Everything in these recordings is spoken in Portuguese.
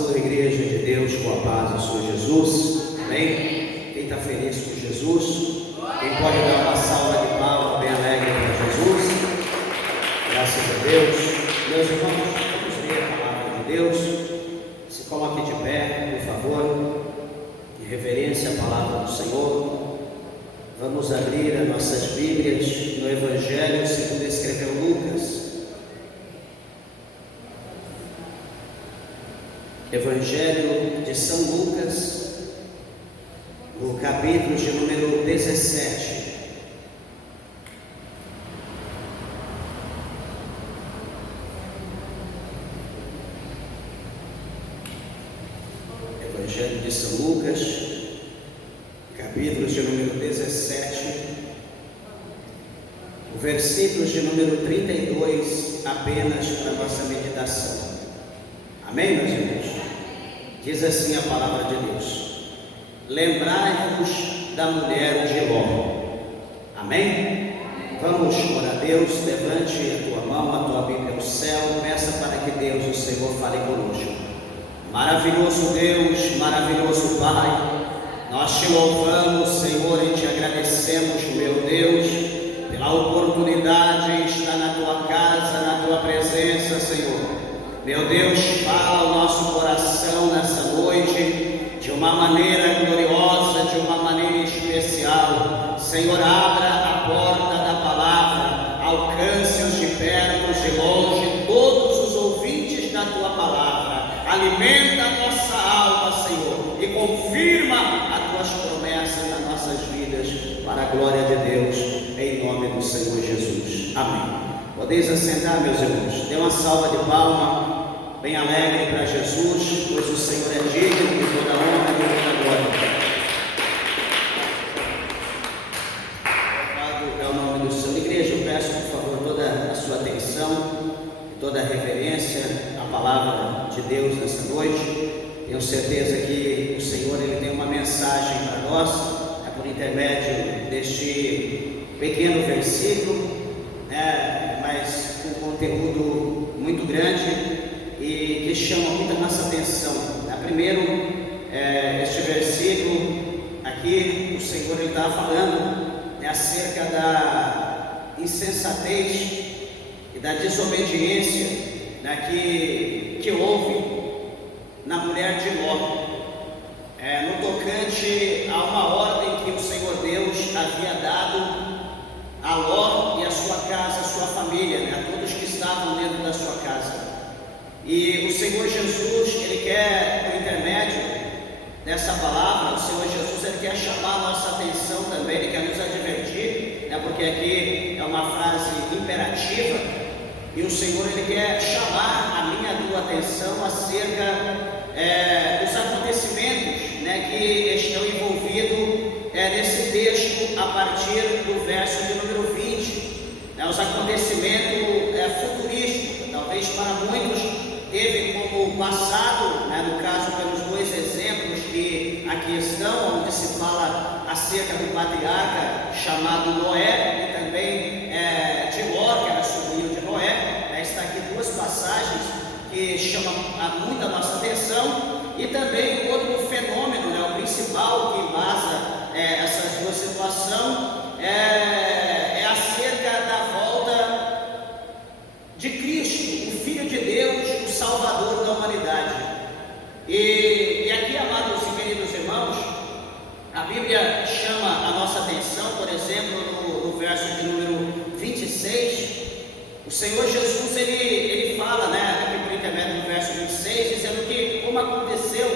Saudação da Igreja de Deus com a paz do Senhor Jesus. Amém? Quem está feliz com Jesus? Quem pode dar uma salva de palmas bem alegre para Jesus? Graças a Deus. Meus irmãos, vamos ler a palavra de Deus. Se coloque de pé, por favor, em reverência à palavra do Senhor. Vamos abrir as nossas Bíblias no Evangelho segundo escreveu Lucas. Evangelho de São Lucas, no capítulo de número 17. Evangelho de São Lucas, capítulo de número 17, o versículo de número 32, apenas para a nossa meditação. Amém, meus irmãos? Diz assim a palavra de Deus: lembrai-vos da mulher de Ló. Amém? Vamos orar a Deus. Levante a tua mão, a tua Bíblia ao céu, peça para que Deus, o Senhor, fale conosco. Maravilhoso Deus, maravilhoso Pai, nós te louvamos, Senhor, e te agradecemos, meu Deus, pela oportunidade de estar na tua casa, na tua presença, Senhor. Meu Deus, fala o nosso coração nessa noite de uma maneira gloriosa, de uma maneira especial. Senhor, abra a porta da palavra, alcance-os de perto, de longe, todos os ouvintes da tua palavra. Alimenta a nossa alma, Senhor, e confirma as tuas promessas nas nossas vidas, para a glória de Deus, em nome do Senhor Jesus. Amém. Podeis assentar, meus irmãos. Dê uma salva de palma bem alegre para Jesus, pois o Senhor é digno de toda honra e de toda glória. Louvado é o nome do Senhor. Igreja, eu peço, por favor, toda a sua atenção e toda a reverência à palavra de Deus nessa noite. Tenho certeza que o Senhor ele tem uma mensagem para nós, por intermédio deste pequeno versículo, mas com conteúdo muito grande e que chama muito a nossa atenção. Primeiro, este versículo aqui, o Senhor ele estava falando acerca da insensatez e da desobediência que houve na mulher de Ló, no tocante a uma ordem que o Senhor Deus havia dado a Ló e a sua casa, a sua família, a todos que estavam dentro da sua casa. E o Senhor Jesus, ele quer, por intermédio dessa palavra, o Senhor Jesus, ele quer chamar a nossa atenção também, ele quer nos advertir, porque aqui é uma frase imperativa, e o Senhor, ele quer chamar a minha e a tua atenção acerca dos acontecimentos que estão envolvidos nesse texto, a partir do verso de número 20, os acontecimentos futurísticos, talvez para muitos teve como passado, no caso pelos dois exemplos que aqui estão, onde se fala acerca do patriarca chamado Noé e também de Ló, que era sobrinho de Noé. Está aqui duas passagens que chamam muito a nossa atenção, e também outro fenômeno, o principal que embasa essas duas situações é acerca da volta de Cristo, o Filho de Deus, o Salvador da humanidade. E aqui, amados e queridos irmãos, a Bíblia chama a nossa atenção, por exemplo, no verso de número 26, o Senhor Jesus, ele fala, aqui por intermédio do verso 26, dizendo que, como aconteceu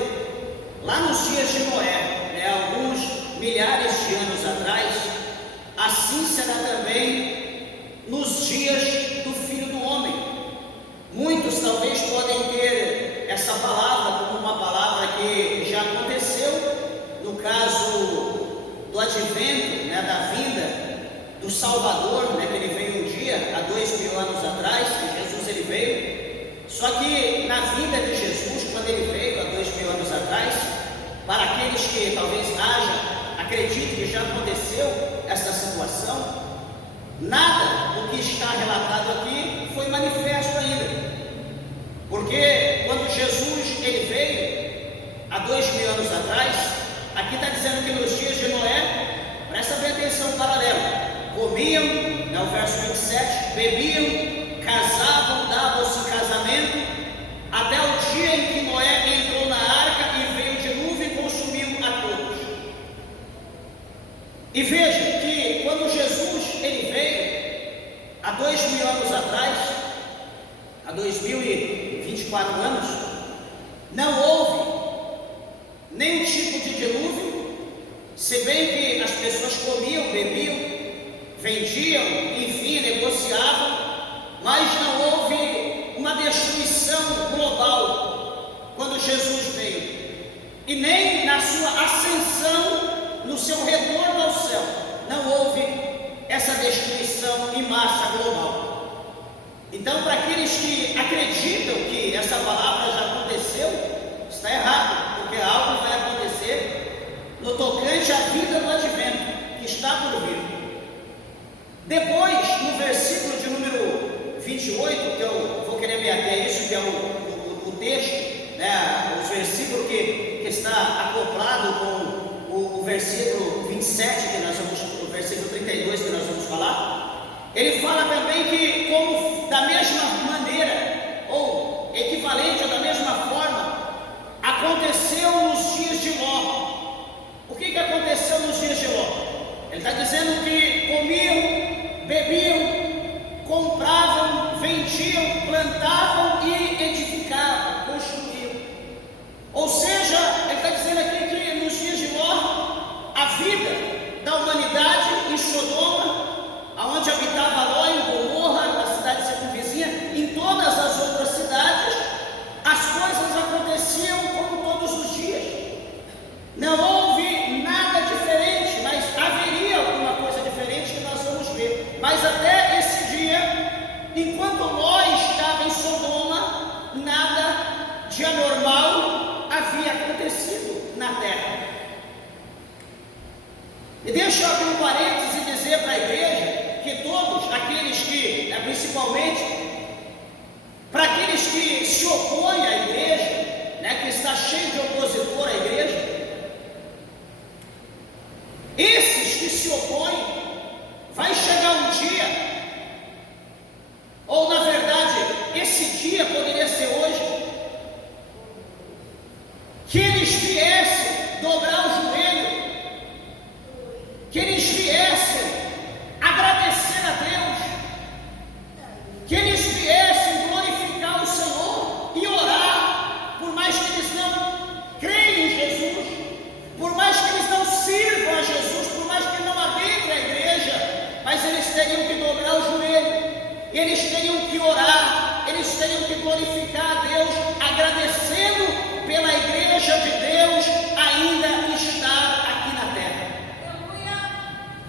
lá nos dias de Noé, alguns milhares de anos atrás, assim será também nos dias do Filho do Homem. Muitos talvez podem ter essa palavra como uma palavra que já aconteceu, no caso do advento, da vinda do Salvador, que ele veio um dia, há 2000 anos atrás, que Jesus ele veio. Só que na vinda de Jesus, quando ele veio há 2000 anos atrás, para aqueles que talvez acreditem que já aconteceu essa situação, nada do que está relatado aqui foi manifesto ainda. Porque quando Jesus ele veio, há 2000 anos atrás, aqui está dizendo que nos dias de Noé, presta bem atenção no paralelo, comiam, o verso 27, bebiam, casavam, davam-se em casamento, até o dia em que Noé entrou na arca e veio o dilúvio e consumiu a todos. E veja que quando Jesus ele veio, há 2000 anos atrás, há 2024 anos, não houve nenhum tipo de dilúvio, se bem que as pessoas comiam, bebiam, vendiam, enfim, negociavam, mas não houve uma destruição global quando Jesus veio, e nem na sua ascensão, no seu retorno ao céu, não houve essa destruição em massa global. Então, para aqueles que acreditam que essa palavra já aconteceu, está errado, porque algo vai acontecer no tocante à vida do advento, que está por vir. Depois, no versículo de número 28, que eu vou querer me ater a isso, que é o texto, né, o versículo que está acoplado com o versículo 27, que nós vamos, o versículo 32 que nós vamos falar, ele fala também que, como da mesma maneira, ou equivalente ou da mesma forma, aconteceu nos dias de Ló. O que aconteceu nos dias de Ló? Ele está dizendo que comiam, bebiam, compravam, vendiam, plantavam e edificavam, construíam. Ou seja, ele está dizendo aqui que nos dias de Ló, a vida da humanidade em Sodoma, aonde habitava Ló, em Gomorra, a cidade circunvizinha, em todas as outras cidades, as coisas aconteciam como todos os dias. Não houve nada diferente, mas haveria alguma coisa diferente que nós vamos ver. Mas até esse dia, enquanto Ló estava em Sodoma, nada de anormal havia acontecido na terra. E deixa eu abrir um parênteses e dizer para a igreja que todos aqueles que, principalmente para aqueles que se opõem à igreja, né, que está cheio de opositor à igreja, esses que se opõem, vai chegar um dia, ou na verdade, esse dia poderia ser hoje, que eles viessem dobrar o joelho, que eles viessem agradecer a Deus, que eles viessem glorificar o Senhor e orar, por mais que eles não creem em Jesus, por mais que eles não sirvam a Jesus, por mais que não adentrem a igreja, mas eles teriam que dobrar o joelho, eles teriam que orar, eles teriam que glorificar a Deus, agradecendo pela igreja de Deus ainda estar aqui na terra.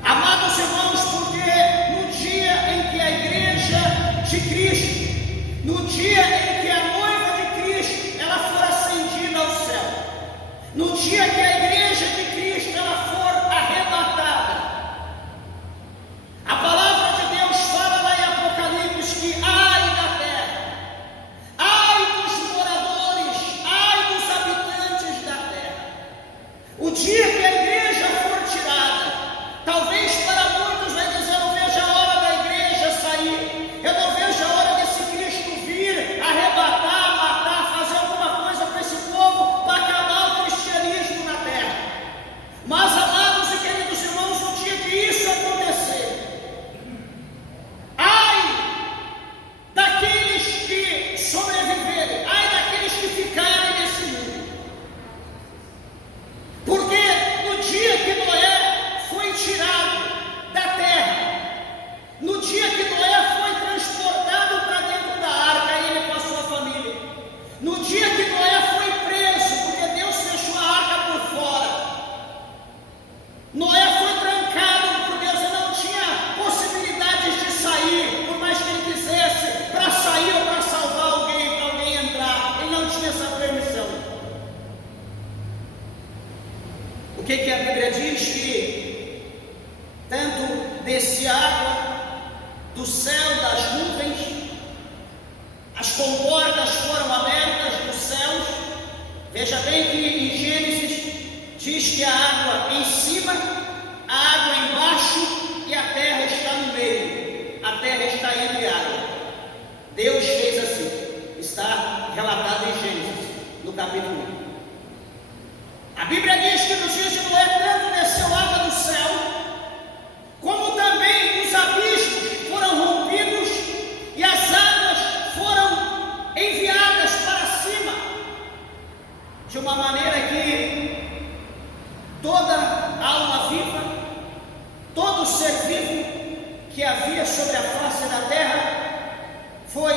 Amados irmãos, porque no dia em que a igreja de Cristo, no dia em que a noiva de Cristo, ela for ascendida ao céu, no dia que a igreja de Cristo, ela for arrebatada, a palavra de Deus fala lá em Apocalipse que ai da terra, ai dos moradores, ai dos habitantes da terra, o dia que a igreja for tirada. Talvez para muitos vai dizer, eu não vejo a hora da igreja sair, eu não vejo a hora desse Cristo vir, arrebatar, matar, fazer alguma coisa para esse povo, para acabar o cristianismo na terra. Mas, amados e queridos irmãos, no dia que isso acontecer, ai daqueles que sobreviverem, ai daqueles que ficarem nesse mundo, porque no dia que Noé foi tirado da terra, no dia que Noé foi transportado para dentro da arca, ele com a sua família, no dia que Noé foi preso, porque Deus fechou a arca por fora, Noé foi trancado por Deus, ele não tinha possibilidades de sair, por mais que ele quisesse, para sair ou para salvar alguém, para alguém entrar, ele não tinha essa permissão. O que a Bíblia diz? Que tanto desce água do céu, das nuvens, as comportas foram abertas dos céus, Veja bem que em Gênesis diz que a água em cima, a água embaixo e a terra está no meio. A terra está entre água. Deus fez assim. Está relatado em Gênesis, no capítulo 1. A Bíblia diz que nos dias de Noé tanto desceu água do céu, como também os abismos foram rompidos e as águas foram enviadas para cima, de uma maneira que toda alma viva, todo ser vivo que havia sobre a face da terra foi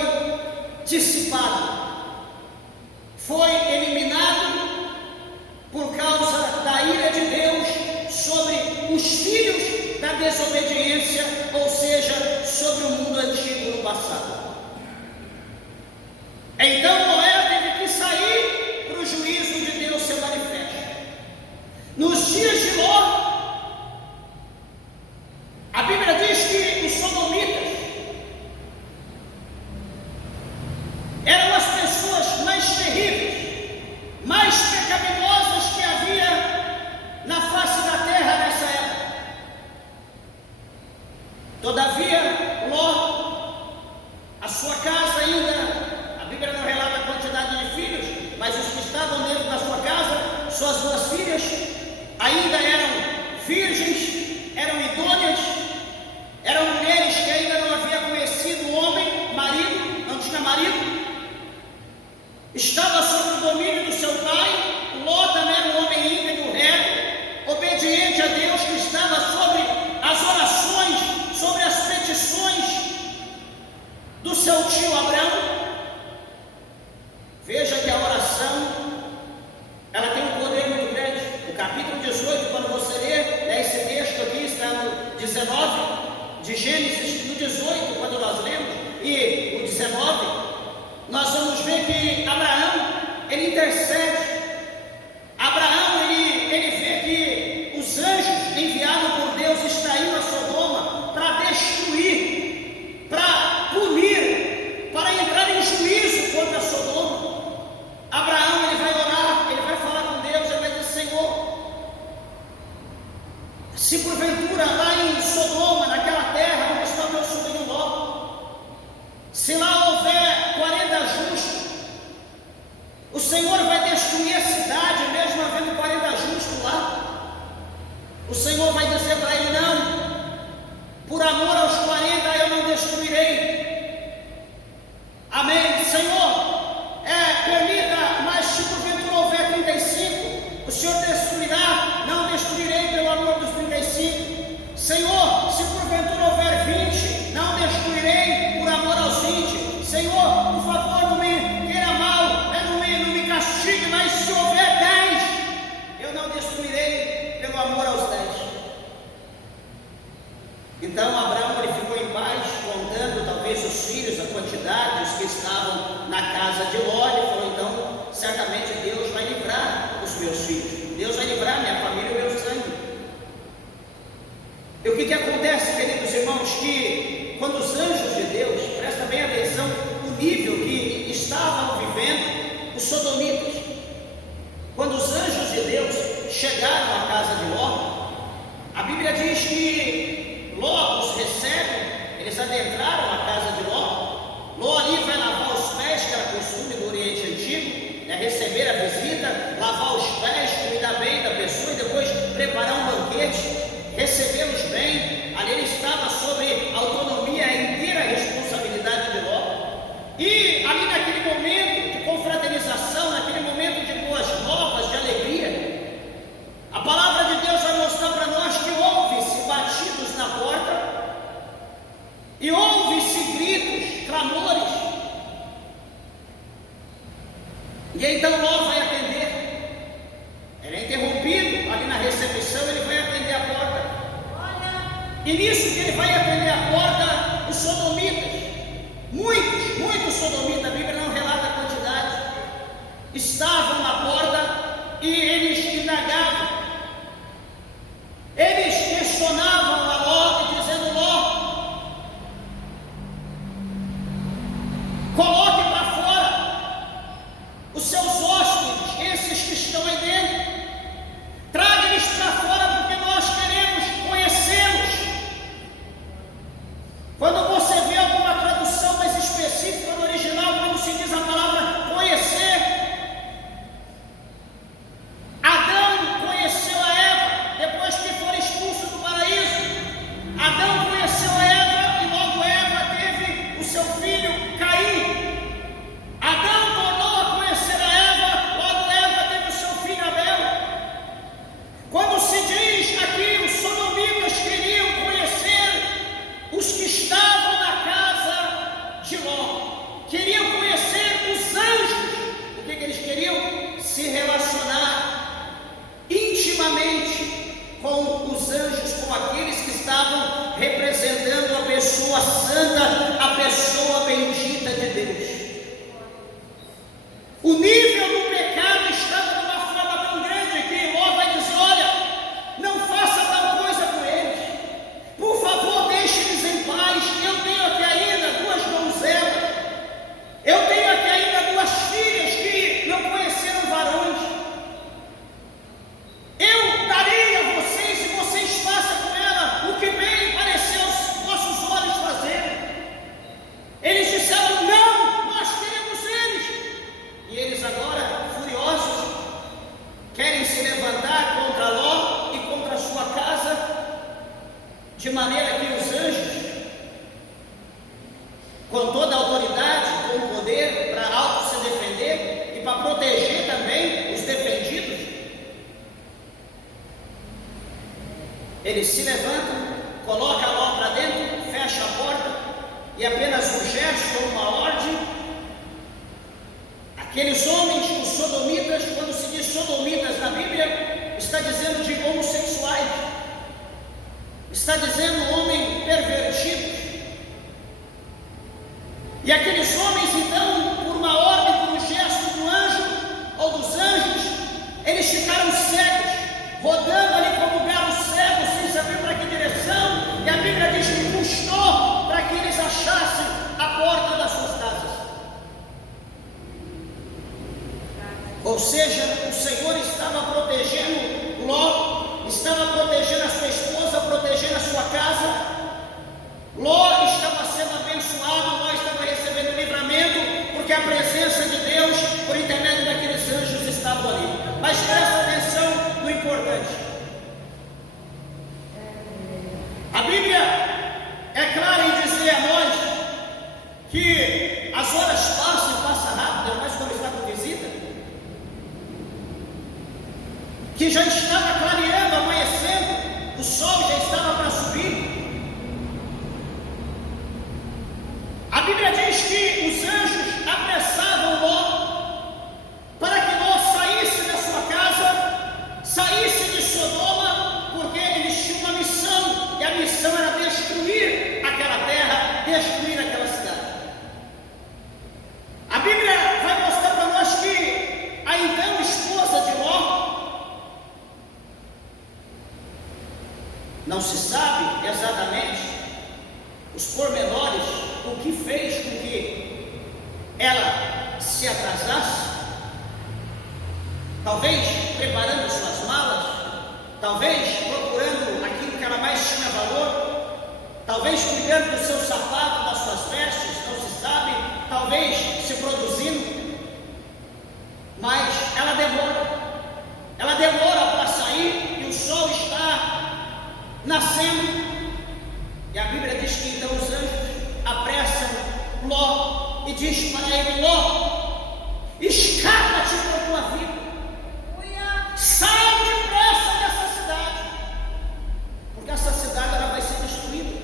dissipado, foi eliminado por causa da ira de Deus sobre os filhos da desobediência, ou seja, sobre o mundo antigo no passado. Então Noé teve que sair para o juízo de Deus ser manifesto. Nos dias de Ló, a Bíblia diz que os sodomitas eram as pessoas mais terríveis, mais pecaminosas que havia na face da terra nessa época. Todavia, Ló, a sua casa ainda, a Bíblia não relata a quantidade de filhos, mas os que estavam dentro da sua casa, suas duas filhas, ainda eram virgens, eram idôneas, eram mulheres que ainda não haviam conhecido o homem, marido, não tinha marido, estava sob o domínio do seu pai. Ló também era um homem íntegro, reto, obediente a Deus, que estava sobre as orações, sobre as petições do seu tio Abraão. Veja que a oração, ela tem um poder muito grande. O capítulo 18, quando você lê, esse texto aqui está no 19 de Gênesis, no 18, quando nós lemos, e o 19, nós vamos ver que Abraão, ele intercede. Abraão, ele vê que os anjos enviados por Deus estão indo a Sodoma para destruir, para punir, para entrar em juízo contra Sodoma. Abraão, ele vai orar, ele vai falar com Deus, ele vai dizer: Senhor, se porventura lá em Sodoma, naquela terra onde está o meu sobrinho Ló, se lá houver 40 justos, o Senhor vai destruir a cidade, mesmo havendo 40 justos lá. O Senhor vai dizer para ele: não, por amor aos 40 eu não destruirei. Amém, Senhor, permita, mas se porventura houver 35, o Senhor destruirá, não destruirei pelo amor dos 35. Senhor, se porventura houver 20, não destruirei por amor aos 20. Senhor, por favor, não me queira mal, não me castigue, mas se houver 10, eu não destruirei pelo amor aos 10. Então Abraão, ele ficou em paz, contando talvez os filhos, a quantidade, os que estavam na casa de Ló. Ele falou: então, certamente Deus vai livrar os meus filhos, Deus vai livrar minha família e o meu sangue. E o que acontece, queridos irmãos, que quando os anjos de Deus, presta bem atenção, o nível que estavam vivendo os sodomitas, quando os anjos de Deus chegaram à casa de Ló, a Bíblia diz que Ló os recebe, eles adentraram a casa de Ló. Ló ali vai lavar os pés, que era costume do Oriente Antigo, receber a visita, lavar os pés, cuidar bem da pessoa e depois preparar um banquete, recebê-los bem. Ali ele estava sobre a autonomia, a inteira responsabilidade de Ló. E ali naquele momento de confraternização, naquele momento de boas novas, de alegria, a palavra de Deus vai mostrar para nós que houve-se batidos na porta, e houve-se gritos, clamores, e então Ló vai atender. Ele é interrompido ali na recepção, ele vai atender a porta. E nisso que ele vai atender a porta, os sodomitas, muitos sodomitas, a Bíblia não relata a quantidade, estavam na porta e eles indagavam, eles questionavam a Ló, dizendo: Ló, coloque para fora os seus hóspedes, esses pessoa santa, a pessoa bendita de Deus. O nível do pecado está de uma forma tão grande que Ló vai dizer: olha, não faça tal coisa com eles, por favor, deixe-eles em paz. Eu tenho aqui ainda 2 donzelas, eu tenho aqui ainda 2 filhas que não conheceram varões. Eu darei a vocês e vocês façam com ela o que bem pareceu aos vossos olhos fazerem. Eles disseram: não, nós queremos eles. E eles agora, furiosos, querem se levantar contra Ló e contra a sua casa, de maneira que os anjos, com toda a autoridade, com o poder para auto se defender e para proteger também os defendidos, eles se levantam, colocam Ló para dentro, fecha a porta e apenas um gesto ou uma ordem. Aqueles homens, os sodomitas, quando se diz sodomitas na Bíblia, está dizendo de homossexuais, está dizendo homem pervertido. E aqueles homens, então, por uma ordem, por um gesto do anjo ou dos anjos, eles ficaram cegos, rodando ali como galos cegos, sem saber para que direção. E a Bíblia diz que custou para que eles achassem a porta das suas casas. Ou seja, o Senhor estava protegendo Ló, estava protegendo a sua esposa, protegendo a sua casa. Ló estava sendo abençoado, Ló estava recebendo livramento, porque a presença de Deus, por intermédio daqueles anjos, estava ali. Mas presta atenção no importante. A Bíblia é clara em dizer a nós que as horas passam e passam rápido, mas quando está com visita, que já estava clareando, amanhecendo, o sol já estava para subir. A Bíblia diz que os anjos apressavam Ló para que Ló saísse da sua casa, saísse de Sodoma, porque eles tinham uma missão, e a missão era destruir aquela terra, destruir aquela cidade. A Bíblia vai mostrar para nós que a então esposa de Ló, não se sabe exatamente os pormenores, o que fez com que ela se atrasasse, talvez preparando suas malas, talvez procurando aquilo que ela mais tinha valor, talvez cuidando do seu sapato, das suas vestes, não se sabe, talvez se produzindo, mas ela demora para sair e o sol está nascendo. E a Bíblia diz que então os anjos apressam Ló e diz para ele: Ló, escapa-te para a tua vida, sai depressa dessa cidade, porque essa cidade ela vai ser destruída.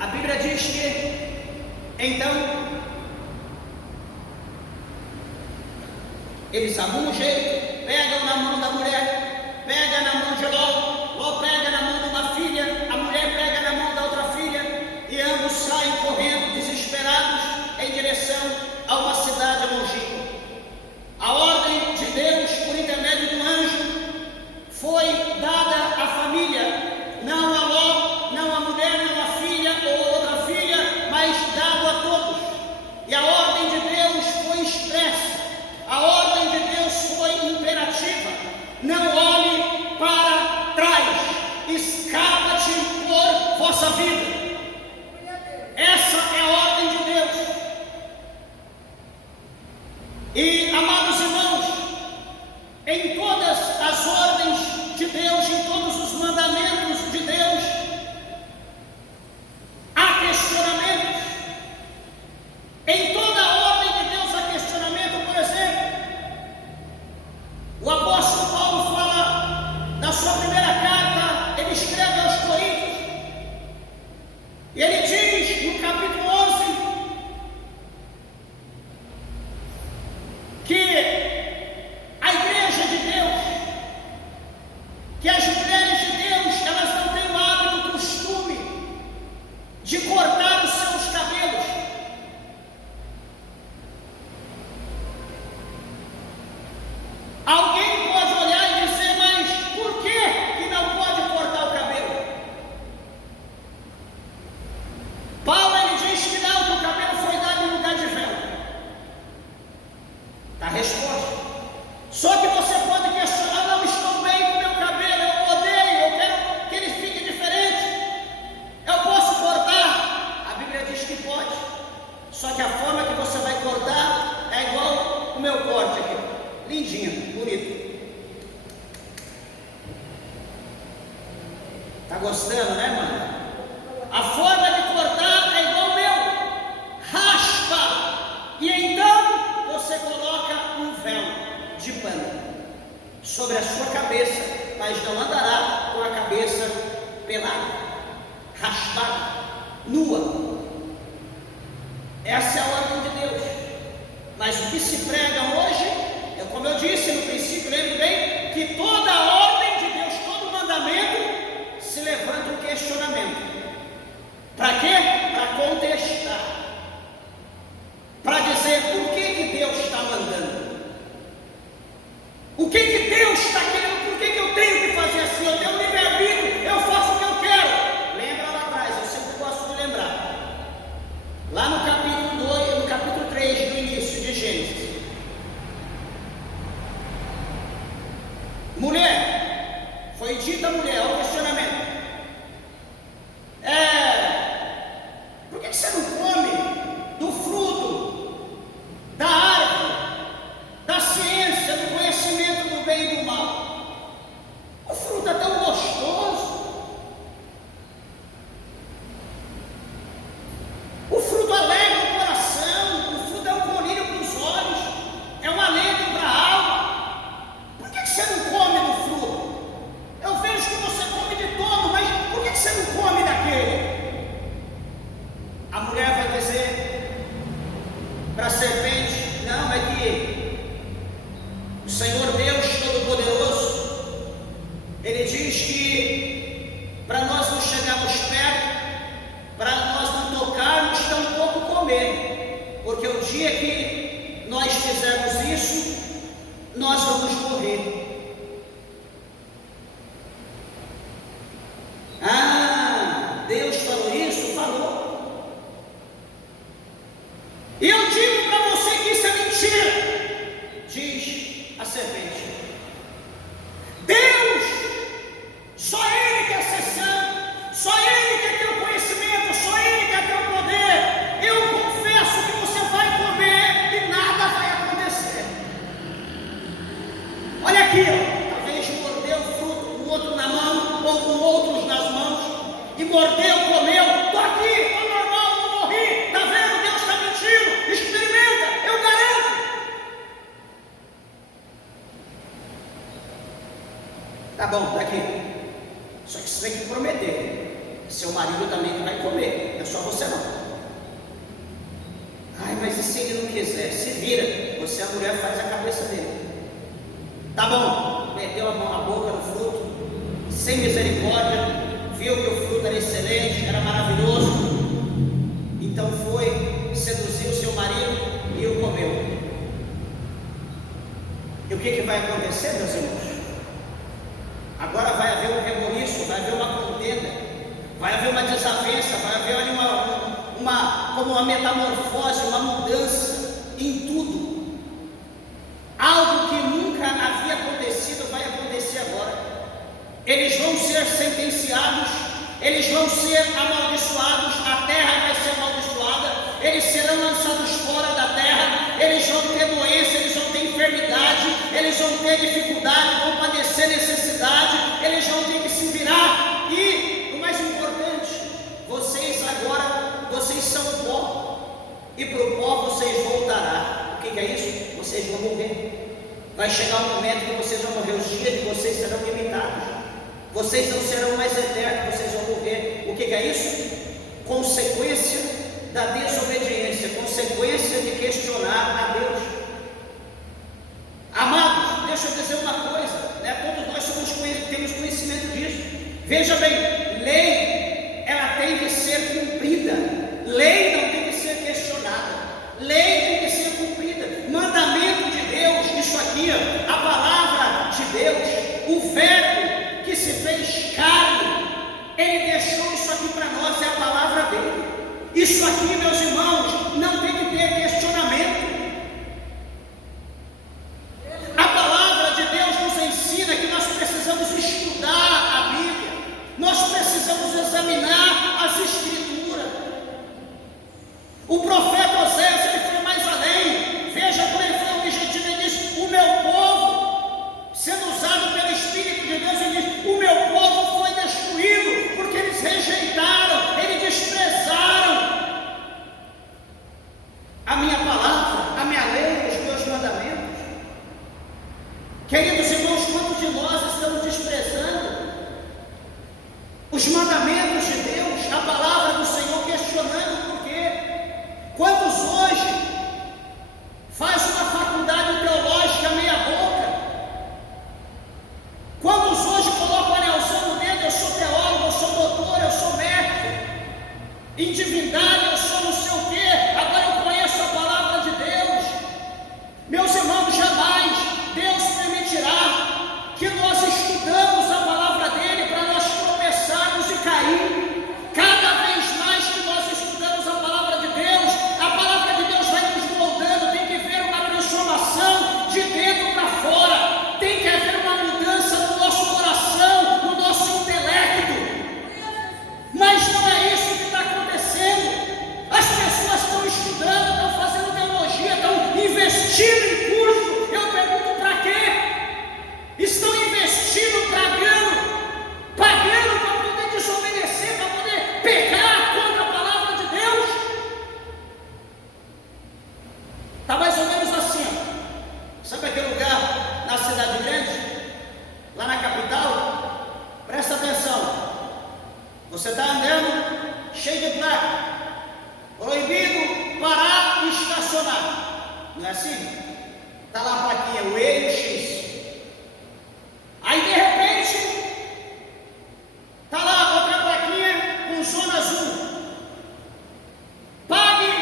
A Bíblia diz que então eles arrumam um jeito, pegam na mão da mulher, pega na mão de Ló, Ló pega na mão de uma filha, a mulher pega na mão da outra filha, e ambos saem correndo, desesperados, em direção a uma cidade longínqua. A ordem de Deus, por intermédio do anjo, foi dada à família, não a Ló, não a mulher, não a filha ou outra filha, mas dado a todos. E a ordem de Deus foi expressa, a ordem de Deus foi imperativa: não olhe para trás, escapa-te por vossa vida. Essa é a ordem de Deus. E, amados irmãos, em todas as ordens de Deus, em Está gostando, né, mano? A forma de cortar é igual o meu. Raspa. E então você coloca um véu de pano sobre a sua cabeça, mas não andará com a cabeça pelada, raspada, nua. Essa é a ordem de Deus. Mas o que se prega hoje é, como eu disse no princípio, lembre bem, que toda a ordem de Deus, todo mandamento, se levanta um questionamento. Para quê? Para contestar. Para dizer por que Deus está mandando. O que Deus está querendo? Por que eu tenho que fazer assim? Eu tenho livre-arbítrio, eu faço o que eu quero. Lembra lá atrás, eu sempre gosto de lembrar. Lá no capítulo 2, no capítulo 3 do início de Gênesis. Mulher, foi dita mulher, olha o questionamento. Por que você não come do fruto da árvore, da ciência, do conhecimento do bem e do mal? O fruto é tão gostoso. O fruto alegra o coração, o fruto é um colírio para os olhos, é um alento para a alma. Por que você não come do fruto? Eu vejo que você come de todo, mas por que você não come daquele? A mulher vai dizer para a serpente: não, é que o Senhor Deus Todo-Poderoso, Ele diz que para nós não chegarmos perto, para nós não tocarmos, tampouco comer, porque o dia que nós fizermos isso, nós vamos morrer. Deus falou isso? Falou. E eu digo para você que isso é mentira, diz a serpente. Deus, só Ele quer ser santo, só Ele quer ter o conhecimento, só Ele quer ter o poder. Eu confesso que você vai comer e nada vai acontecer. Olha aqui, talvez mordeu o fruto, o outro na mão, ou com outros nas mãos, e mordeu, comeu, estou aqui, estou normal, não morri, está vendo? Deus está mentindo, experimenta, eu garanto. Tá bom, está aqui. Só que você tem que prometer. Seu marido também vai comer, não é só você não. Mas e se ele não quiser? Se vira, você, a mulher, faz a cabeça dele. Tá bom, meteu a mão na boca no fruto, sem misericórdia, viu que o fruto era excelente, era maravilhoso, então foi, seduziu seu marido e o comeu. E o que vai acontecer, meus irmãos? Agora vai haver um reboliço, vai haver uma contenda, vai haver uma desavença, vai haver ali como uma metamorfose, uma mudança em tudo. Algo que nunca havia acontecido vai acontecer agora. Eles vão ser sentenciados, eles vão ser amaldiçoados, a terra vai ser amaldiçoada, eles serão lançados fora da terra, eles vão ter doença, eles vão ter enfermidade, eles vão ter dificuldade, vão padecer necessidade, eles vão ter que se virar. E o mais importante, vocês agora, vocês são pó, e para o pó vocês voltarão. O que é isso? Vocês vão morrer. Vai chegar um momento que vocês vão morrer, os dias de vocês serão limitados. Vocês não serão mais eternos, vocês vão morrer. O que é isso? Consequência da desobediência, consequência de questionar a Deus. Amados, deixa eu dizer uma coisa, todos nós temos conhecimento disso. Veja bem, lei, ela tem que ser cumprida. Lei não tem que ser questionada. Lei tem que ser cumprida. Mandamento de Deus, isso aqui, a palavra de Deus, o verbo que se fez carne, Ele deixou isso aqui para nós, é a palavra dele. Isso aqui, meus irmãos, não tem que ter questionamento. A palavra de Deus nos ensina que nós precisamos estudar a Bíblia, nós precisamos examinar as Escrituras. O profeta Oséias, ele foi mais além. Veja como ele foi objetivo. Ele disse: o meu povo, sendo usado pelo Espírito de Deus, ele diz: o meu povo foi destruído Você está andando cheio de placa, proibido parar e estacionar, não é assim? Está lá a plaquinha, o E e o X. Aí de repente está lá outra plaquinha com zona azul. Pague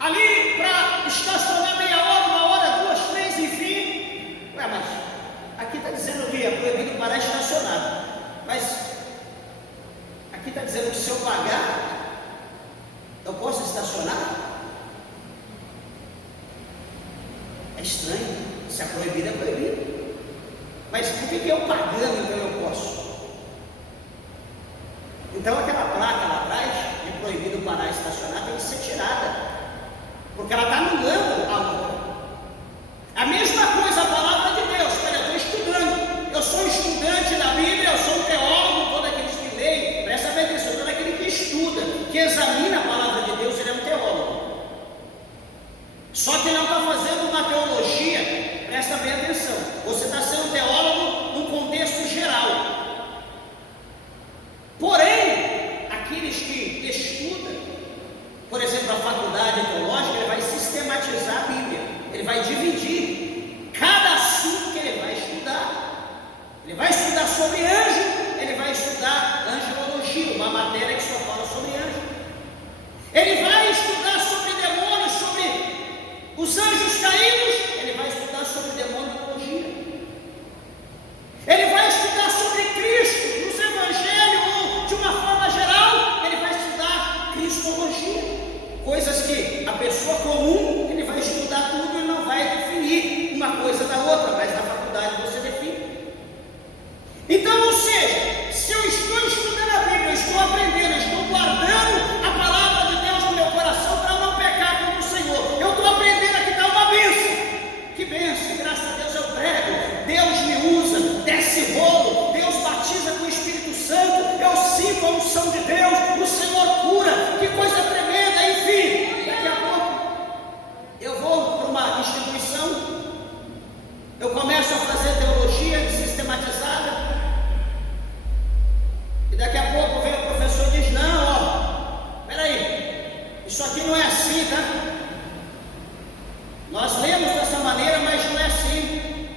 ali para estacionar meia hora, 1 hora, 2, 3, enfim. Ué, mas aqui está dizendo que é proibido parar estacionado. Mas aqui está dizendo que se eu pagar, eu posso estacionar? É estranho. Se é proibido, é proibido. Mas por que eu pagando então eu posso? Então aquela placa lá atrás, de proibido parar e estacionar, tem que ser tirada, porque ela está anulando a outra. A mesma coisa a palavra de Deus. Olha, eu estou estudando, eu sou estudante da Bíblia, eu sou um teólogo, todo aquele que lê, presta bem atenção, todo aquele que estuda, que examina a palavra de Deus, ele é um teólogo. Só que não está fazendo uma teologia, presta bem atenção, você está sendo teólogo num contexto geral. Porém, aqueles que estudam, por exemplo, a faculdade teológica, ele vai sistematizar a Bíblia, ele vai dividir cada assunto que ele vai estudar. Ele vai estudar sobre anjo, ele vai estudar angelologia, uma matéria que só fala sobre anjo. Ele vai estudar sobre demônios, sobre os anjos caídos, ele vai estudar sobre demonologia. Ele vai estudar sobre Cristo, nos evangelhos, de uma forma geral, ele vai estudar cristologia. Coisas que a pessoa comum, ele vai estudar tudo e não vai definir uma coisa da outra, mas na faculdade você define. Então, ou seja, se eu estou estudando a Bíblia, eu estou aprendendo, eu estou guardando a palavra de Deus no meu coração para não pecar contra o Senhor, eu estou aprendendo a que dá uma bênção. Que bênção, graças a Deus eu prego, Deus me usa, desce rolo, Deus batiza com o Espírito Santo, eu sinto a unção de Deus, o Senhor cura, que coisa tremenda, enfim. Daqui a pouco eu vou para uma instituição, eu começo a fazer teologia sistematizada, e daqui a pouco vem o professor e diz: não, ó, peraí, isso aqui não é assim, tá? Nós lemos dessa maneira, mas não é assim.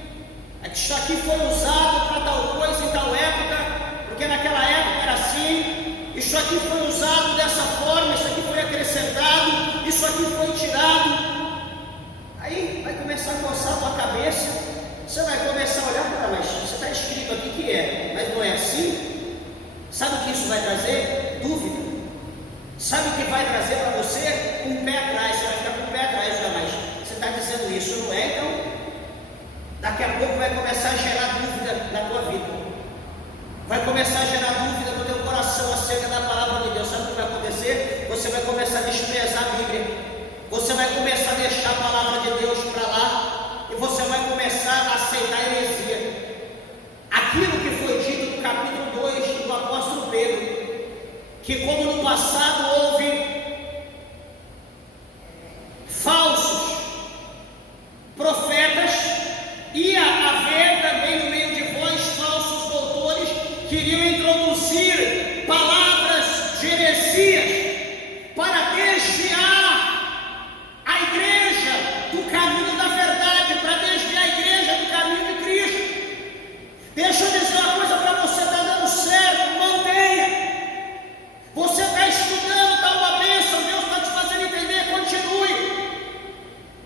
É que isso aqui foi usado para tal coisa em tal época, porque naquela época era assim. Isso aqui foi usado dessa forma, isso aqui foi acrescentado, isso aqui foi tirado. Aí vai começar a coçar a tua cabeça, você vai começar a olhar para, mas isso está escrito aqui que é, mas não é assim. Sabe o que isso vai trazer? Dúvida. Sabe o que vai trazer para você? Um pé atrás, você vai ficar com o pé atrás, jamais. Você está dizendo isso, não é? Então, daqui a pouco vai começar a gerar dúvida na tua vida. Vai começar a gerar dúvida no teu coração acerca da palavra de Deus. Sabe o que vai acontecer? Você vai começar a desprezar a Bíblia. Você vai começar a deixar a palavra de Deus para lá. E você vai começar a aceitar a heresia. Aquilo que foi dito no capítulo 2 do apóstolo Pedro, que como no passado houve falsos profetas, ia haver também no meio de vós falsos doutores que iriam introduzir palavras de heresias para desviar a igreja do caminho da verdade, para desviar a igreja do caminho de Cristo. Deixa eu dizer uma coisa para você, está dando certo, mantenha. Você está estudando, está uma bênção, Deus está te fazendo entender, continue.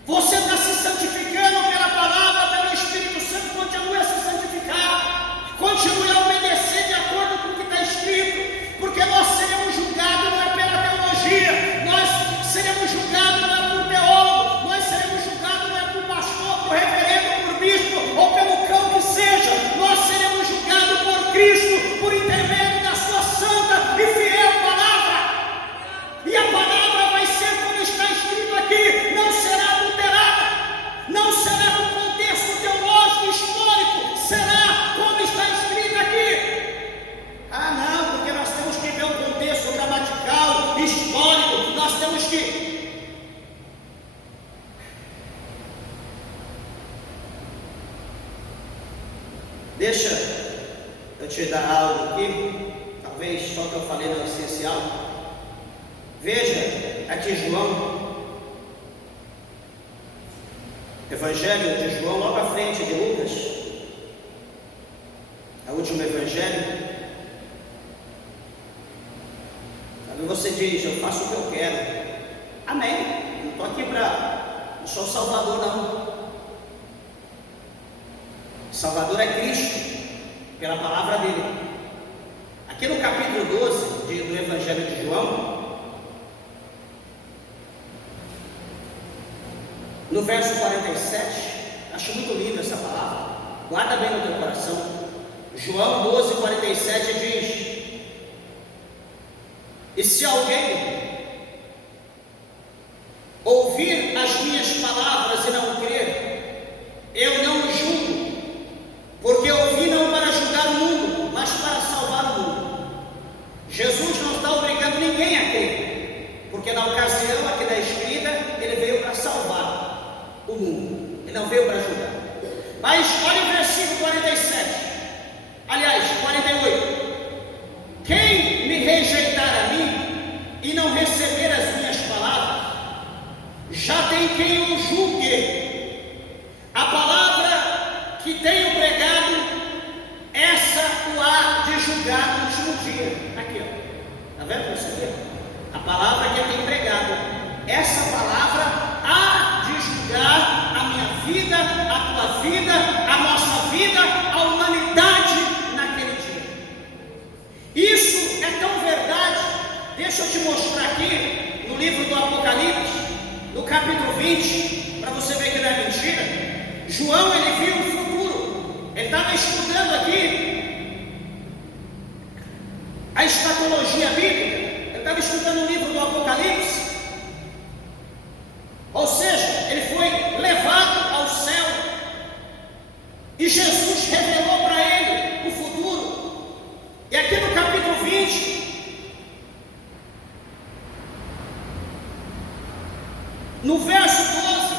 Você está se santificando pela palavra, pelo Espírito Santo, continue a se santificar, continue a obedecer de acordo com o que está escrito, porque nós seremos julgados não é pela teologia, nós seremos julgados não é por teólogo, nós seremos julgados não é por pastor, por reverendo, por bispo ou pelo cão que seja, nós seremos julgados por Cristo, por intermédio da sua santa e fiel palavra. E a palavra vai ser como está escrito aqui, não será adulterada, não será no contexto teológico histórico, será como está escrito aqui. Ah não, porque nós temos que ver o contexto gramatical, histórico, nós temos que... Deixa eu te dar algo aqui, talvez vez só que eu falei no essencial. Veja aqui João, Evangelho de João, logo à frente de Lucas, é o último evangelho. Sabe, você diz, eu faço o que eu quero. Amém. Não estou aqui não sou Salvador, não. Salvador é Cristo, pela palavra dele. Aqui no capítulo 12 do Evangelho de João, no verso 47, acho muito linda essa palavra, guarda bem no teu coração. João 12, 47 diz: e se alguém ouvir as minhas palavras e não crer, eu não o julgo, porque eu vim não para julgar o mundo, mas para salvar o mundo. Jesus não está obrigando ninguém a crer, porque na ocasião aqui da escrita, ele veio para salvar o mundo, ele não veio para julgar. Mas olha o versículo 47, aliás, 48. Quem me rejeitar a mim e não receber as minhas palavras, já tem quem o julgue. A palavra que tenho pregado, essa o há de julgar no último dia. Aqui, ó, está vendo isso aqui? A palavra que eu tenho pregado, essa palavra há de julgar a minha vida, a tua vida, a nossa vida, a humanidade naquele dia. Isso é tão verdade. Deixa eu te mostrar aqui no livro do Apocalipse, no capítulo 20, para você ver que não é mentira. João, ele viu o futuro. Ele estava estudando aqui a escatologia bíblica. Ele estava estudando o livro do Apocalipse. Ou seja, ele foi levado ao céu e Jesus revelou para ele o futuro. E aqui no capítulo 20, no verso 12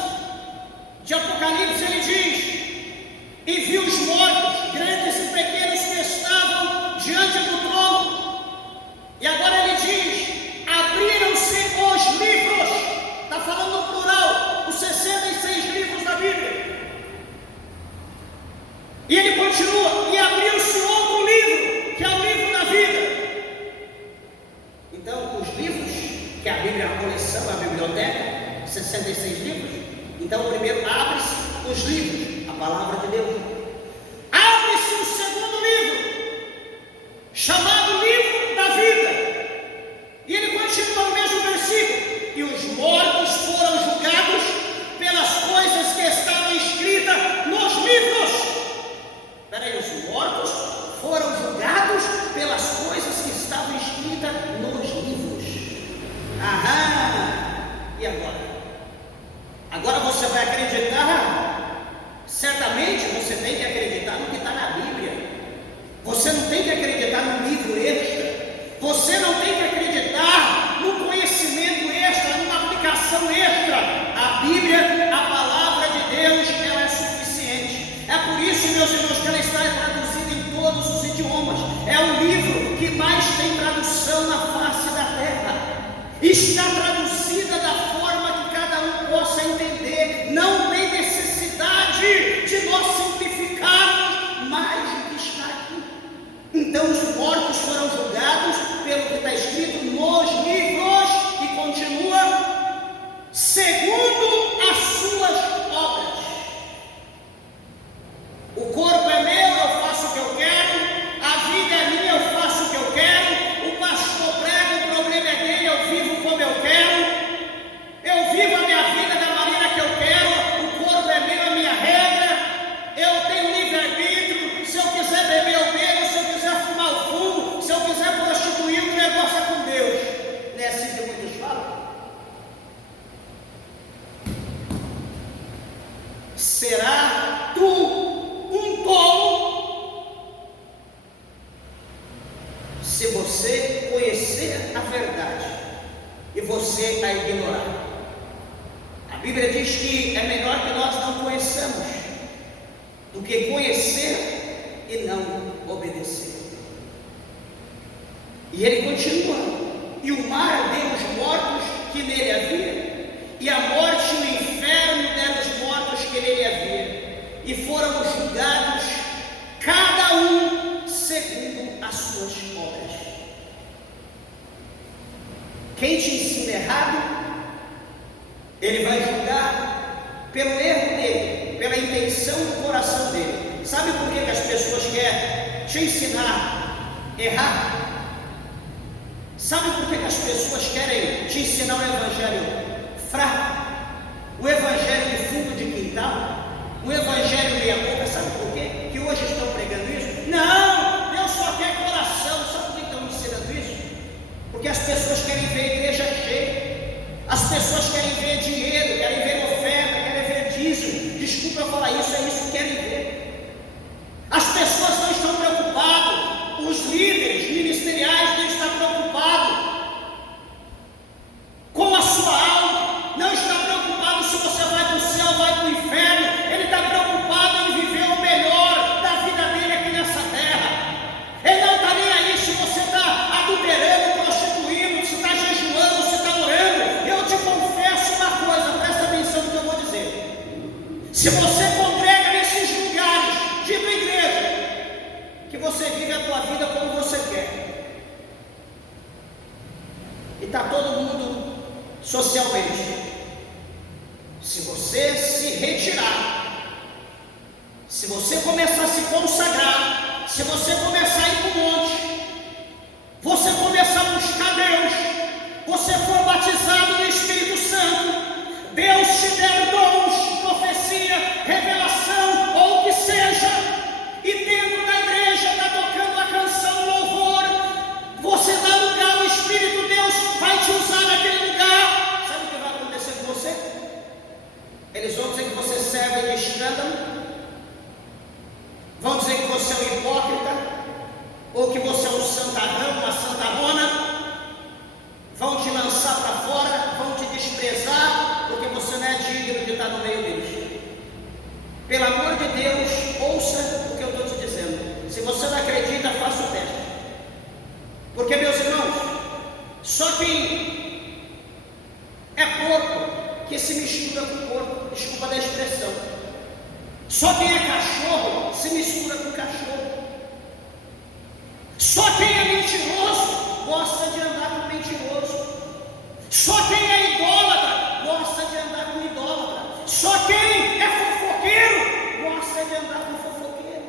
de Apocalipse, ele diz: e vi os mortos, grandes e pequenos, que estavam diante do trono. E agora ele diz: abriram-se os livros. Está falando no plural, os 66 livros da Bíblia. E ele continua: e abriu-se outro livro, que é o livro da vida. Então, os livros, que a Bíblia é uma coleção, a biblioteca, 66 livros. Então, primeiro abre-se os livros, a palavra de Deus. Abre-se o segundo livro, chamado livro da vida. E ele continua no mesmo versículo: e os mortos foram julgados pelas coisas que estavam escritas nos livros. Espera aí, os mortos foram julgados pelas coisas que estavam escritas nos livros. Aham, e agora? Agora você vai acreditar? Certamente você tem que acreditar no que está na Bíblia. Você não tem que acreditar no livro extra. Você não tem que acreditar no conhecimento extra, numa aplicação extra. A Bíblia, a palavra de Deus, ela é suficiente. É por isso, meus irmãos, que ela está traduzida em todos os idiomas. É o livro que mais tem tradução na face da terra. Está traduzida da forma que cada um possa entender. Não tem necessidade de nós simplificarmos mais do que está aqui. Então os mortos foram julgados pelo que está escrito nos livros. E continua: segundo as suas obras. O corpo é meu, eu faço o que eu quero. A vida é minha, eu faço o que eu quero. O pastor prega, o problema é dele, eu vivo como eu quero. Eu vivo a minha vida da maneira que eu quero. O corpo é meu, a minha regra. Eu tenho livre-arbítrio. Se eu quiser beber, eu bebo. Se eu quiser fumar, eu fumo. Se eu quiser prostituir, o negócio é com Deus. Não é assim que muitos falam? Será tu um tolo se você conhecer a verdade e você a ignorar? A Bíblia diz que é melhor que nós não conheçamos do que conhecer e não obedecer. E ele continua: e o mar deu os mortos que nele havia, e a morte e o inferno deram os mortos que nele havia, e foram julgados cada um segundo as suas obras. Quem te ensina errado, ele vai julgar pelo erro dele, pela intenção do coração dele. Sabe por que as pessoas querem te ensinar errado? Sabe por que as pessoas querem te ensinar o evangelho fraco? O evangelho de fundo de quintal? O evangelho meia boca? Sabe por quê? Que hoje estão pregando isso? Não, Deus só quer coração. Sabe por que estão ensinando isso? Porque as pessoas querem ver a igreja cheia. As pessoas querem ver dinheiro, querem ver oferta, querem ver dízimo. Desculpa eu falar isso, é isso que querem ver. As pessoas não estão preocupadas, os líderes ministeriais não estão preocupados com a sua alma, não está preocupado se você vai para o céu ou vai para o inferno. Ele está preocupado em viver o melhor da vida dele aqui nessa terra. Ele não está nem aí se você está adulterando, prostituindo, se está jejuando, se está orando. Eu te confesso uma coisa, presta atenção no que eu vou dizer. Se você congrega nesses lugares, tipo igreja, que você vive a tua vida como você quer, e está todo mundo socialmente, se você se retirar, se você começar a se consagrar, se você começar a ir para o monte, você começar a buscar Deus, você for batizado no Espírito Santo, Deus te der dons, profecia, revelação ou o que seja, e dentro da igreja está tocando a canção louvor, você dá lugar ao Espírito, Deus vai te usar naquele lugar. Sabe o que vai acontecer com você? Eles vão dizer que você serve de escândalo, vão dizer que você é um hipócrita, ou que você é um santarrão, uma santarrona, vão te lançar para fora, vão te desprezar, porque você não é digno de estar no meio deles. Pelo amor de Deus, ouça o que eu estou te dizendo. Se você não acredita, faça o teste. Porque, meus irmãos, só quem é porco que se mistura com porco, desculpa da expressão. Só quem é cachorro se mistura com cachorro. Só quem é mentiroso gosta de andar com mentiroso. Só quem é idólatra gosta de andar com idólatra. Só quem é fofoqueiro gosta de andar com fofoqueiro.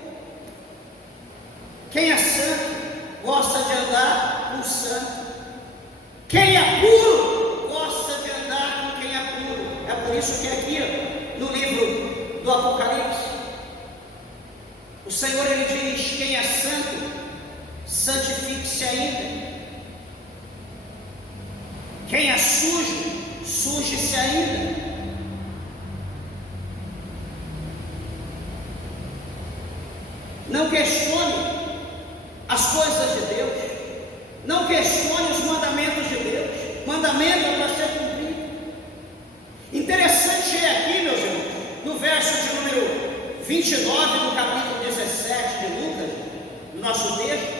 Quem é santo gosta de andar com santo. Quem é puro gosta de andar com quem é puro. É por isso que aqui no livro do Apocalipse, o Senhor ele diz: quem é santo, santifique-se ainda. Quem é sujo, suje-se ainda. Não questione as coisas de Deus, não questione os mandamentos de Deus. Mandamento é para ser cumprido. Interessante é aqui, meus irmãos, no verso de número 29 do capítulo 17 de Lucas, no nosso texto,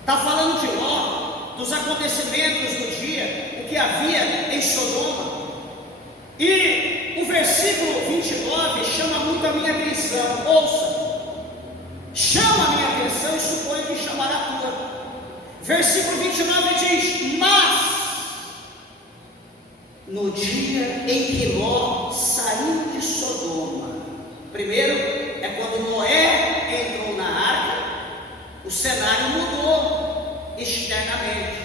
está falando de Ló, dos acontecimentos do dia, o que havia em Sodoma. E o versículo 29 chama muito a minha atenção. Ouça, chama a minha atenção e suponho que chamará a tua. Versículo 29 diz: mas no dia em que Ló saiu de Sodoma, primeiro é quando Noé entrou na arca, o cenário mudou externamente.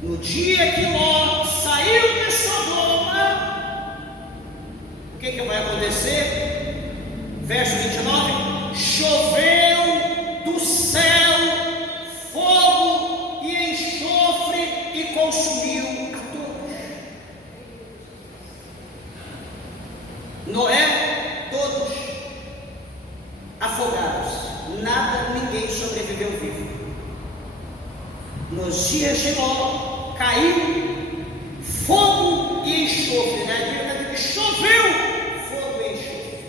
No dia que Ló saiu de Sodoma, o que vai acontecer? Verso 29: choveu do céu fogo e enxofre e consumiu a todos. Noé, todos afogados, nada, ninguém sobreviveu vivo. Nos dias de Ló caiu fogo e enxofre, né? Choveu fogo e enxofre.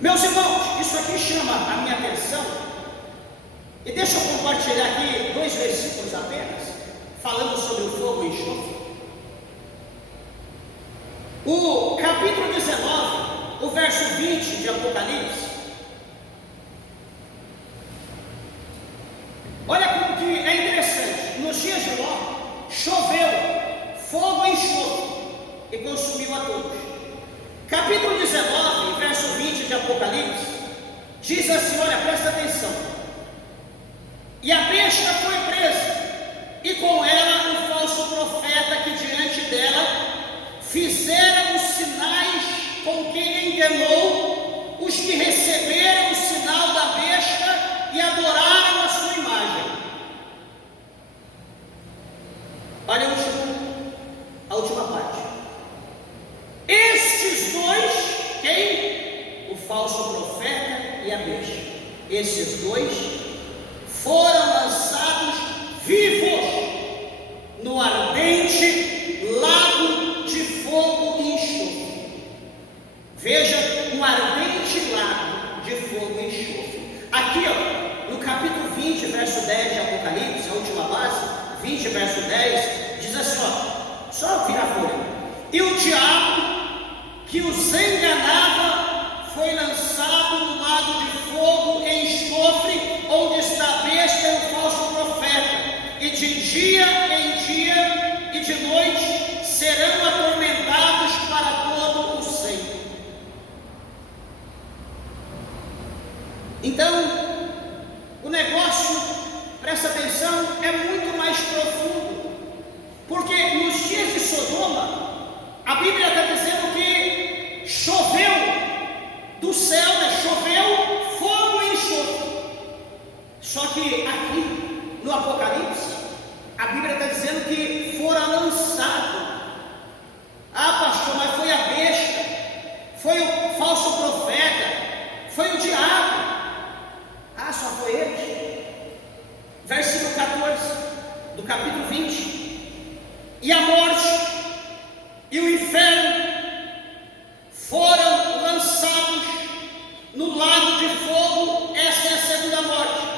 Meus irmãos, isso aqui chama a minha atenção, E deixa eu compartilhar aqui 2 versículos apenas, falando sobre o fogo e enxofre. O capítulo 19, o verso 20 de Apocalipse. Olha como que é interessante. Nos dias de Ló, choveu fogo e enxofre e consumiu a todos. Capítulo 19, verso 20 de Apocalipse, diz assim, olha, presta atenção. E a besta foi presa, e com ela o falso profeta que diante dela fizera os sinais com que enganou os que receberam o sinal da besta e adoraram a sua imagem. Olha a última parte. Estes dois, quem? O falso profeta e a besta. Esses dois foram lançados vivos no ardente lago de fogo e enxofre. Veja, um ardente lago de fogo e enxofre. Aqui, ó, no capítulo 20, verso 10 de Apocalipse, a última base, 20, verso 10, diz assim, ó, só virar a folha. E o diabo que os enganava foi lançado no lago de fogo e enxofre, onde está a besta e o falso profeta, e de dia em dia e de noite serão atormentados para todo o sempre. Então, o negócio, presta atenção, é muito mais profundo, porque nos dias de Sodoma, a Bíblia está dizendo que choveu do céu, né? Choveu fogo e enxofre. Só que aqui no Apocalipse, a Bíblia está dizendo que fora lançado. Ah, pastor, mas foi a besta, foi o falso profeta, foi o diabo. Ah, só foi eles. Versículo 14 do capítulo 20. E a morte e o inferno foram lançados no lago de fogo. Essa é a segunda morte.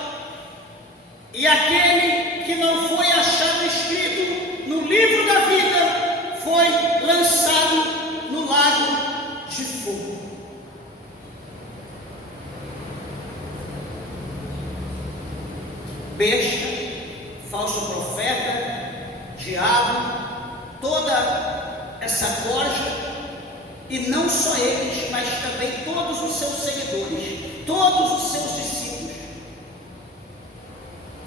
E aquele que não foi achado escrito no livro da vida foi lançado no lago de fogo. Besta, falso profeta, diabo, toda essa corja, e não só eles, mas também todos os seus seguidores, todos os seus discípulos,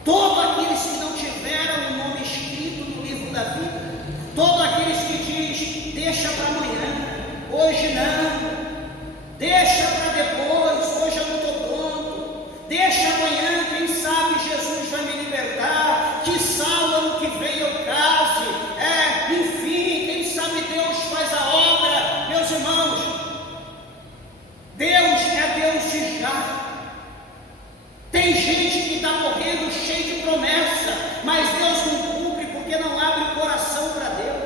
todos aqueles que não tiveram o nome escrito no livro da vida, todos aqueles que diz, deixa para amanhã, hoje não, deixa para depois, hoje eu não estou pronto, deixa amanhã, quem sabe Jesus vai me libertar, quiçá o ano que vem eu case, enfim, quem sabe Deus faz a obra. Meus irmãos, Deus é Deus de já. Tem gente que está morrendo cheio de promessa, mas Deus não cumpre porque não abre o coração para Deus.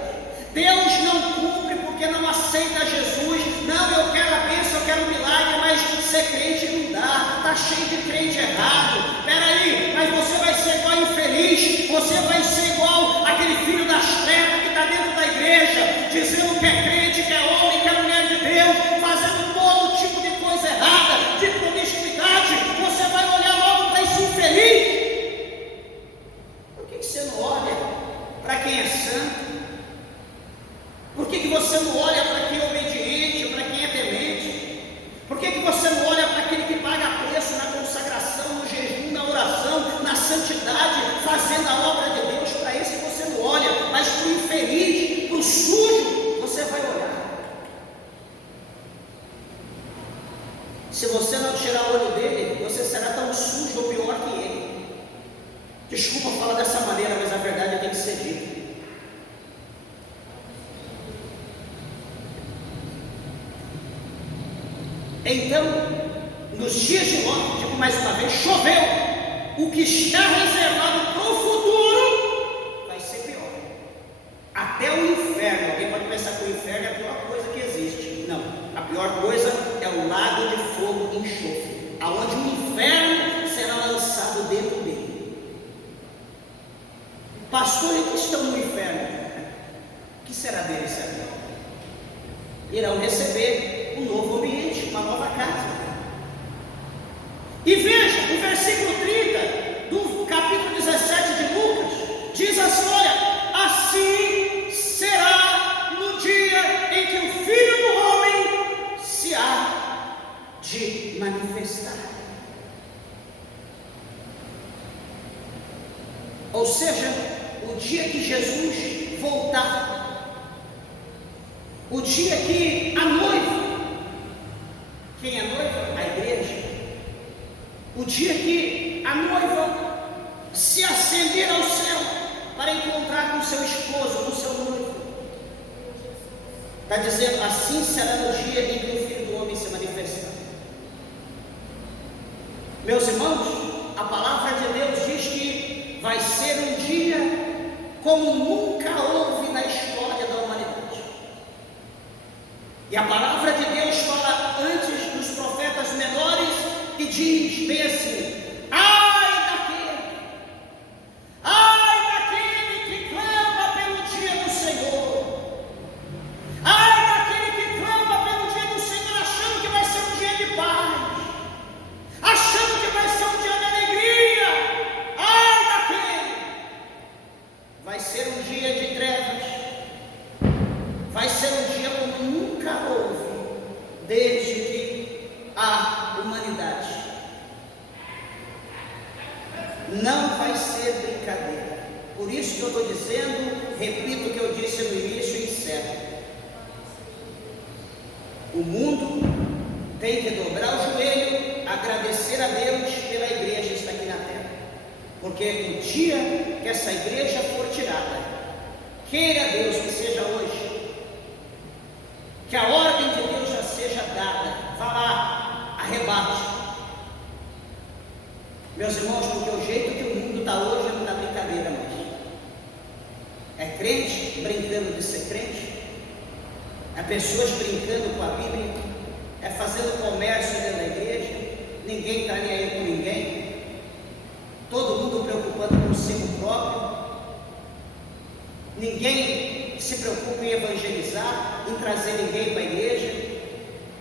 Deus não cumpre porque não aceita Jesus. Não, eu quero a bênção, eu quero um milagre, mas ser crente não dá, está cheio de crente errado. Peraí, mas você vai ser igual infeliz, você vai ser igual aquele filho das trevas que está dentro da igreja, dizendo que é crente, que é homem, que é mulher de Deus, fazendo todo tipo de coisa errada, de promiscuidade. Você vai olhar logo para esse infeliz. Por que você não olha para quem é santo? Por que você não olha para quem é obediente, para quem é temente? Por que você não olha para aquele que paga preço na consagração, no jejum, na oração, na santidade, fazendo a obra de Deus? Para esse você não olha, mas para o infeliz, para o sujo, você vai olhar. Se você não tirar o olho dele, você será tão sujo ou pior que ele. Desculpa falar dessa maneira, mas a verdade tem que ser dita. Então, nos dias de Ló, digo mais uma vez, choveu. O que está reservado para o futuro vai ser pior. Até o inferno. Alguém pode pensar que o inferno é a pior coisa que existe. Não, a pior coisa é o lago de fogo e enxofre, aonde o inferno será lançado dentro dele. Pastores que estão no inferno, o que será deles agora? Irão receber um novo ambiente, uma nova casa. E veja, o versículo 30 do capítulo 17 de Lucas diz assim: olha, assim será no dia em que o Filho do Homem se há de manifestar. Ou seja, o dia que Jesus voltar, o dia que a noiva, quem é noiva? A igreja. O dia que a noiva se ascender ao céu para encontrar com seu esposo, com seu noivo. Está dizendo, assim será no dia em que o Filho do Homem se manifestar. Meus irmãos, a palavra de Deus diz que vai ser um dia como nunca houve na história da humanidade. E a palavra de Deus fala antes dos profetas menores e diz bem assim: ai daquele que clama pelo dia do Senhor, ai daquele que clama pelo dia do Senhor, achando que vai ser um dia de paz, achando que vai ser um dia de alegria. Ai daquele, vai ser um dia de trevas, vai ser um dia como nunca houve desde que a humanidade. Não vai ser brincadeira. Por isso que eu estou dizendo, repito o que eu disse no início e encerro. O mundo tem que dobrar o joelho, agradecer a Deus pela igreja estar aqui na terra. Porque o dia que essa igreja for tirada, queira Deus que seja hoje, que a ordem de Deus já seja dada, vá lá, arrebate. Meus irmãos, porque o jeito que o mundo está hoje não está brincadeira mais. É crente brincando de ser crente, é pessoas brincando com a Bíblia, é fazendo comércio dentro da igreja, ninguém está nem aí com ninguém, todo mundo preocupando com o seu próprio, ninguém se preocupa em evangelizar, em trazer ninguém para a igreja,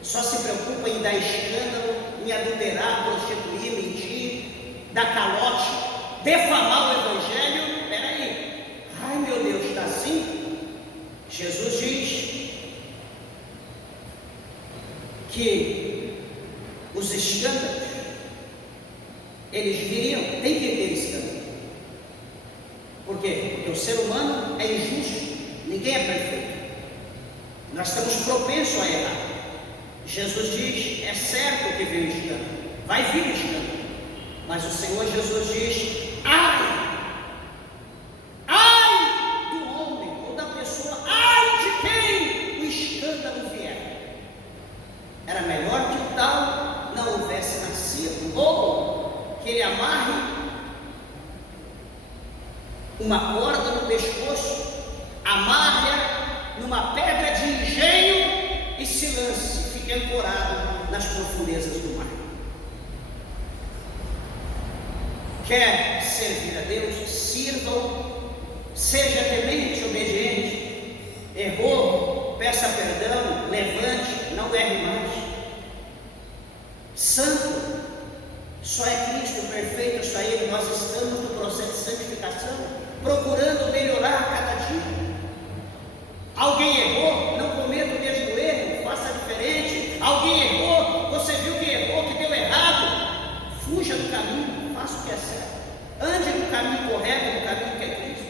só se preocupa em dar escândalo, em adulterar, prostituir, mentir, dar calote, defamar o evangelho. Peraí, ai meu Deus, está assim? Jesus diz que os escândalos, eles viriam, tem que ter escândalo. Por quê? Porque o ser humano é injusto, ninguém é perfeito, nós estamos propensos a errar. Jesus diz, é certo que vem o escândalo, vai vir o escândalo, mas o Senhor Jesus diz, ai do homem ou da pessoa, ai de quem o escândalo vier. Era melhor que o tal não houvesse nascido, ou que ele amarre uma corda no pescoço, amarre numa pedra de engenho e se lance, fique ancorado nas profundezas do mar. Quer servir a Deus? Sirvam, seja temente, obediente. Errou, peça perdão, levante, não erre mais. Santo, só é Cristo perfeito, só Ele. Nós estamos no processo de santificação, procurando melhorar a cada dia. Alguém errou, não cometa o mesmo erro, faça diferente. Alguém errou, você viu que errou, que deu errado, fuja do caminho, faça o que é certo, ande no caminho correto, no caminho que é Cristo.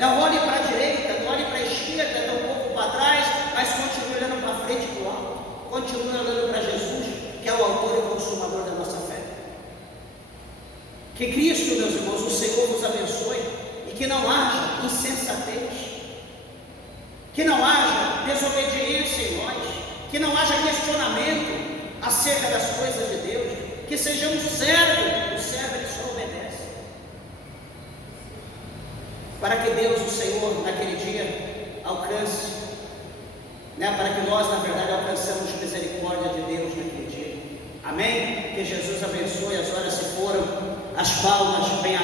Não olhe para a direita, não olhe para a esquerda, não um pouco para trás, mas continue olhando para frente e para o alto, continue olhando para Jesus, que é o autor e consumador da nossa fé. Que Cristo, meus irmãos, o Senhor vos abençoe, e que não haja insensatez, que não haja desobediência em nós, que não haja questionamento acerca das coisas de Deus, que sejamos servos, o servo que só obedece, para que Deus, o Senhor, naquele dia, alcance, para que nós, na verdade, alcançamos misericórdia de Deus naquele dia. Amém? Que Jesus abençoe. As horas se foram, as palmas bem